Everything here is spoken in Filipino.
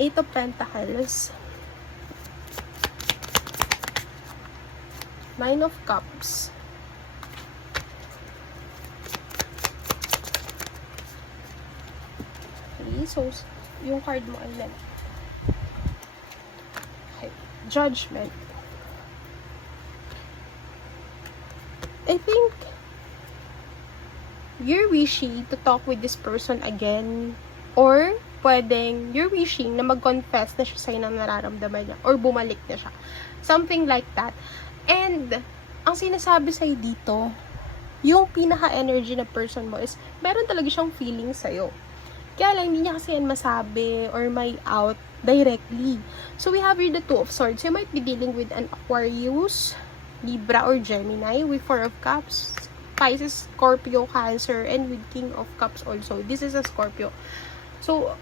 Eight of Pentacles. Nine of Cups. Okay, so, yung card mo ay lang. Okay, Judgment. I think you're wishing to talk with this person again, or pwedeng you're wishing na mag-confess na siya sa'yo ng nararamdaman niya, or bumalik na siya. Something like that. And, ang sinasabi sa'yo dito, yung pinaka-energy na person mo is, meron talaga siyang feeling sa'yo. Kaya lang, hindi niya kasi yan masabi or may out directly. So, we have here the Two of Swords. You might be dealing with an Aquarius, Libra, or Gemini with Four of Cups, Pisces, Scorpio, Cancer, and with King of Cups also. This is a Scorpio. So,